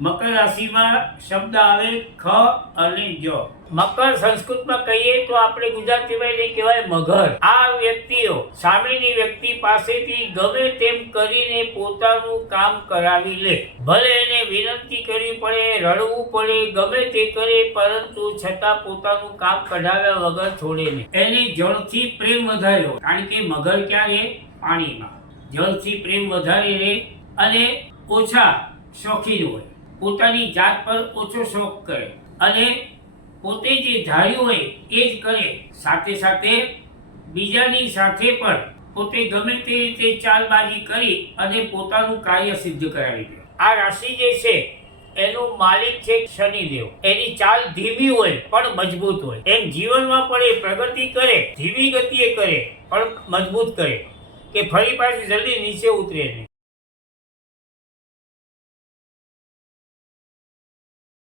મકર રાશિમાં શબ્દ આવે ખ અને જ. મકર સંસ્કૃતમાં કહીએ તો આપણે ગુજરાતીમાં એને કહેવાય મગર. આ વ્યક્તિઓ સામેની વ્યક્તિ પાસેથી ગમે તેમ કરીને પોતાનું કામ કરાવી લે. ભલે એને વિનંતી કરવી પડે, રડવું પડે, ગમે તે કરે, પરંતુ છતાં પોતાનું કામ કઢાવ્યા વગર છોડે નહીં. એને જળથી પ્રેમ વધાર્યો, કારણ કે મગર ક્યાં રહે? પાણીમાં. જળથી પ્રેમ વધારે રહે અને ઓછા શોખીન હોય. પોતાની જાત પર ઓછો શોખ કરે અને પોતે જે ધાર્યું હોય એ જ કરે. સાથે સાથે બીજાની સાથે પણ પોતે ગમે તે રીતે ચાલબાજી કરી અને પોતાનું કાર્ય સિદ્ધ કરાવી દે. આ રાશિ જે છે એનો માલિક છે શનિદેવ. એની ચાલ ધીમી હોય પણ મજબૂત હોય. એમ જીવનમાં પણ એ પ્રગતિ કરે, ધીમી ગતિએ કરે પણ મજબૂત કરે, કે ફરી પાછી જલ્દી નીચે ઉતરે નહીં.